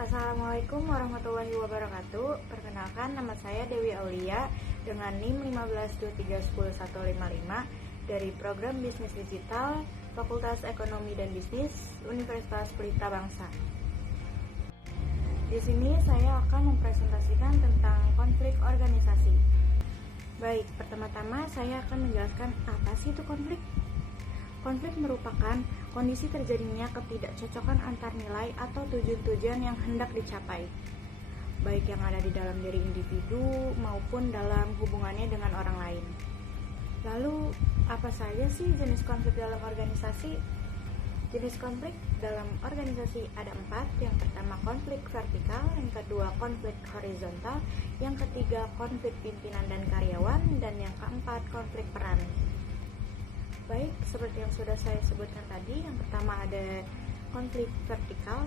Assalamualaikum warahmatullahi wabarakatuh. Perkenalkan, nama saya Dewi Aulia dengan NIM 1523101155 dari Program Bisnis Digital Fakultas Ekonomi dan Bisnis Universitas Pelita Bangsa. Di sini saya akan mempresentasikan tentang konflik organisasi. Baik, pertama-tama saya akan menjelaskan apa sih itu konflik. Konflik merupakan kondisi terjadinya ketidakcocokan antar nilai atau tujuan-tujuan yang hendak dicapai, baik yang ada di dalam diri individu maupun dalam hubungannya dengan orang lain. Lalu, apa saja sih jenis konflik dalam organisasi? Jenis konflik dalam organisasi ada 4. Yang pertama konflik vertikal, yang kedua konflik horizontal, yang ketiga konflik pimpinan dan karyawan, dan yang keempat konflik peran. Baik, seperti yang sudah saya sebutkan tadi, yang pertama ada konflik vertikal.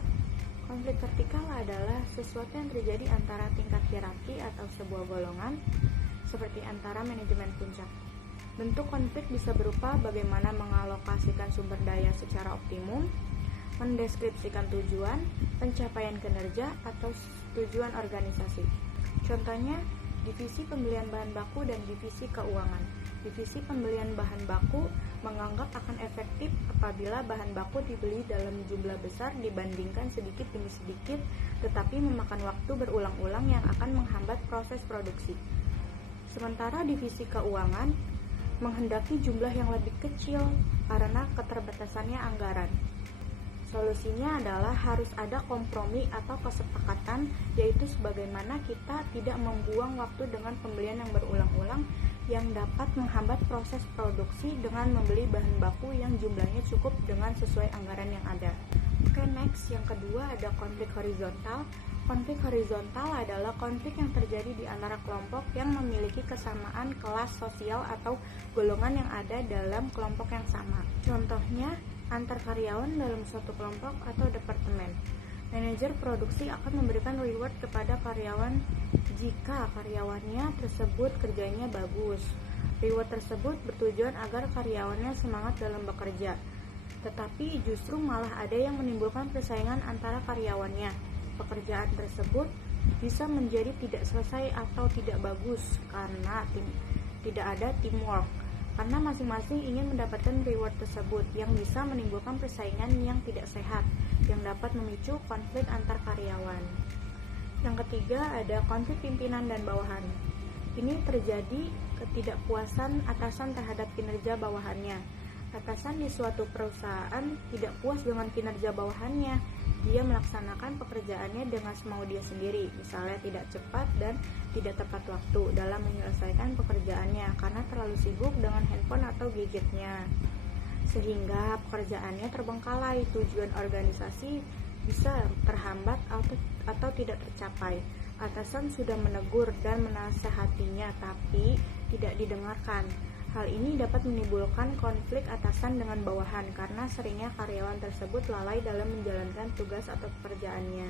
Konflik vertikal adalah sesuatu yang terjadi antara tingkat hierarki atau sebuah golongan, seperti antara manajemen puncak. Bentuk konflik bisa berupa bagaimana mengalokasikan sumber daya secara optimum, mendeskripsikan tujuan, pencapaian kinerja, atau tujuan organisasi. Contohnya, divisi pembelian bahan baku dan divisi keuangan. Divisi pembelian bahan baku menganggap akan efektif apabila bahan baku dibeli dalam jumlah besar dibandingkan sedikit demi sedikit, tetapi memakan waktu berulang-ulang yang akan menghambat proses produksi. Sementara divisi keuangan menghendaki jumlah yang lebih kecil karena keterbatasannya anggaran. Solusinya adalah harus ada kompromi atau kesepakatan, yaitu sebagaimana kita tidak membuang waktu dengan pembelian yang berulang-ulang yang dapat menghambat proses produksi dengan membeli bahan baku yang jumlahnya cukup dengan sesuai anggaran yang ada. Oke, next, yang kedua ada konflik horizontal. Konflik horizontal adalah konflik yang terjadi di antara kelompok yang memiliki kesamaan kelas sosial atau golongan yang ada dalam kelompok yang sama. Contohnya, antar karyawan dalam suatu kelompok atau departemen. Manajer produksi akan memberikan reward kepada karyawan jika karyawannya tersebut kerjanya bagus. Reward tersebut bertujuan agar karyawannya semangat dalam bekerja. Tetapi justru malah ada yang menimbulkan persaingan antara karyawannya. Pekerjaan tersebut bisa menjadi tidak selesai atau tidak bagus karena tidak ada teamwork. Karena masing-masing ingin mendapatkan reward tersebut yang bisa menimbulkan persaingan yang tidak sehat yang dapat memicu konflik antar karyawan. Yang ketiga ada konflik pimpinan dan bawahan. Ini terjadi ketidakpuasan atasan terhadap kinerja bawahannya. Atasan di suatu perusahaan tidak puas dengan kinerja bawahannya. Dia melaksanakan pekerjaannya dengan semau dia sendiri, misalnya tidak cepat dan tidak tepat waktu dalam menyelesaikan pekerjaannya karena terlalu sibuk dengan handphone atau gadgetnya, sehingga pekerjaannya terbengkalai, tujuan organisasi bisa terhambat atau tidak tercapai. Atasan sudah menegur dan menasehatinya, tapi tidak didengarkan. Hal ini dapat menimbulkan konflik atasan dengan bawahan karena seringnya karyawan tersebut lalai dalam menjalankan tugas atau pekerjaannya.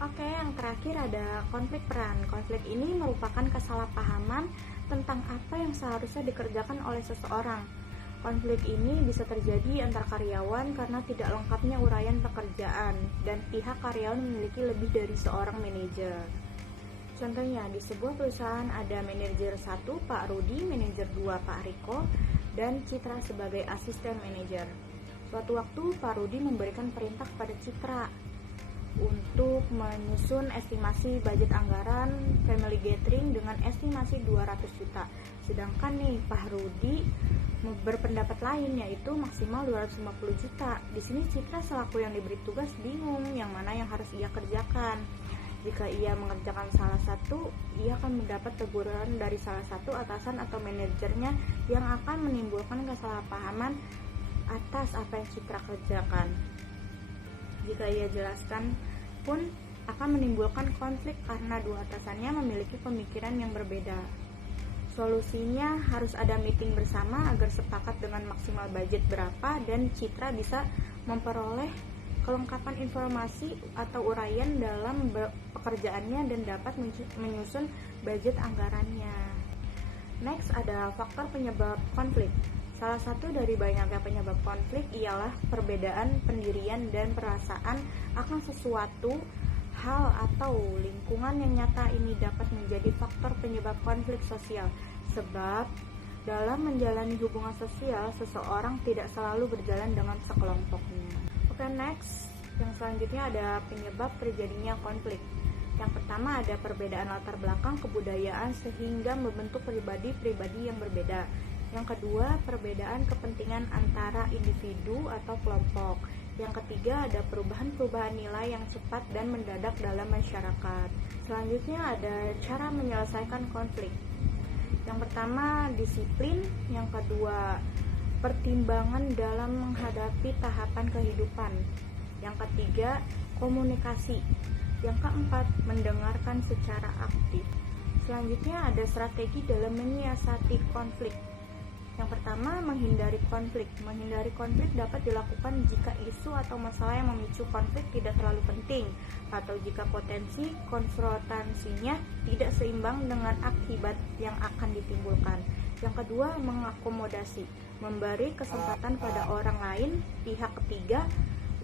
Oke, yang terakhir ada konflik peran. Konflik ini merupakan kesalahpahaman tentang apa yang seharusnya dikerjakan oleh seseorang. Konflik ini bisa terjadi antar karyawan karena tidak lengkapnya uraian pekerjaan dan pihak karyawan memiliki lebih dari seorang manajer. Contohnya, di sebuah perusahaan ada manajer 1 Pak Rudi, manajer 2 Pak Riko, dan Citra sebagai asisten manajer. Suatu waktu Pak Rudi memberikan perintah kepada Citra untuk menyusun estimasi budget anggaran family gathering dengan estimasi 200 juta. Sedangkan nih Pak Rudi berpendapat lain, yaitu maksimal 250 juta. Di sini Citra selaku yang diberi tugas bingung yang mana yang harus ia kerjakan. Jika ia mengerjakan salah satu, ia akan mendapat teguran dari salah satu atasan atau manajernya yang akan menimbulkan kesalahpahaman atas apa yang Citra kerjakan. Jika ia jelaskan pun akan menimbulkan konflik karena dua atasannya memiliki pemikiran yang berbeda. Solusinya harus ada meeting bersama agar sepakat dengan maksimal budget berapa dan Citra bisa memperoleh kelengkapan informasi atau uraian dalam pekerjaannya dan dapat menyusun budget anggarannya. Next ada faktor penyebab konflik. Salah satu dari banyaknya penyebab konflik ialah perbedaan pendirian dan perasaan akan sesuatu hal atau lingkungan yang nyata ini dapat menjadi faktor penyebab konflik sosial, sebab dalam menjalani hubungan sosial, seseorang tidak selalu berjalan dengan sekelompoknya. Oke, next. Yang selanjutnya ada penyebab terjadinya konflik. Yang pertama ada perbedaan latar belakang kebudayaan sehingga membentuk pribadi-pribadi yang berbeda. Yang kedua, perbedaan kepentingan antara individu atau kelompok. Yang ketiga, ada perubahan-perubahan nilai yang cepat dan mendadak dalam masyarakat. Selanjutnya ada cara menyelesaikan konflik. Yang pertama, disiplin. Yang kedua, pertimbangan dalam menghadapi tahapan kehidupan. Yang ketiga, komunikasi. Yang keempat, mendengarkan secara aktif. Selanjutnya ada strategi dalam menyiasati konflik. Yang pertama, menghindari konflik. Menghindari konflik dapat dilakukan jika isu atau masalah yang memicu konflik tidak terlalu penting, atau jika potensi konfrontasinya tidak seimbang dengan akibat yang akan ditimbulkan. Yang kedua, mengakomodasi. Memberi kesempatan pada orang lain, pihak ketiga,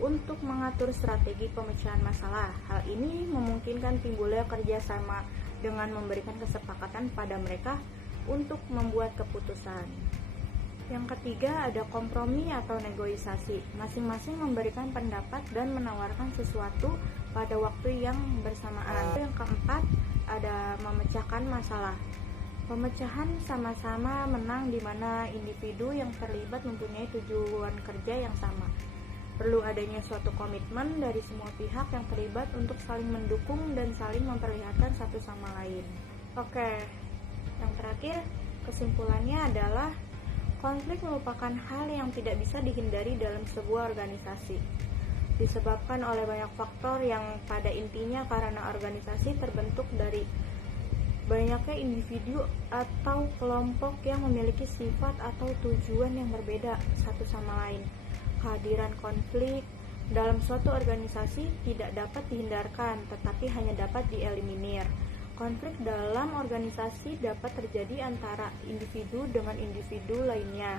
untuk mengatur strategi pemecahan masalah. Hal ini memungkinkan timbulnya kerjasama dengan memberikan kesepakatan pada mereka untuk membuat keputusan. Yang ketiga ada kompromi atau negosiasi. Masing-masing memberikan pendapat dan menawarkan sesuatu pada waktu yang bersamaan. Yang keempat ada memecahkan masalah. Pemecahan sama-sama menang di mana individu yang terlibat mempunyai tujuan kerja yang sama. Perlu adanya suatu komitmen dari semua pihak yang terlibat untuk saling mendukung dan saling memperlihatkan satu sama lain. Oke, yang terakhir kesimpulannya adalah konflik merupakan hal yang tidak bisa dihindari dalam sebuah organisasi. Disebabkan oleh banyak faktor yang pada intinya karena organisasi terbentuk dari banyaknya individu atau kelompok yang memiliki sifat atau tujuan yang berbeda satu sama lain. Kehadiran konflik dalam suatu organisasi tidak dapat dihindarkan, tetapi hanya dapat dieliminir. Konflik dalam organisasi dapat terjadi antara individu dengan individu lainnya.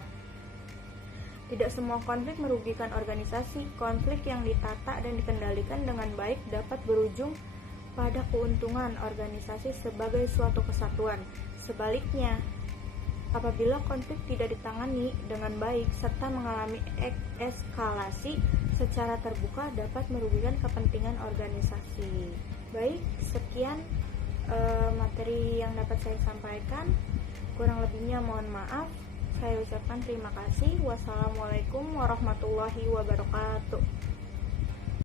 Tidak semua konflik merugikan organisasi. Konflik yang ditata dan dikendalikan dengan baik dapat berujung pada keuntungan organisasi sebagai suatu kesatuan. Sebaliknya, apabila konflik tidak ditangani dengan baik serta mengalami eskalasi secara terbuka dapat merugikan kepentingan organisasi. Baik, sekian materi yang dapat saya sampaikan. Kurang lebihnya mohon maaf. Saya ucapkan terima kasih. Wassalamualaikum warahmatullahi wabarakatuh.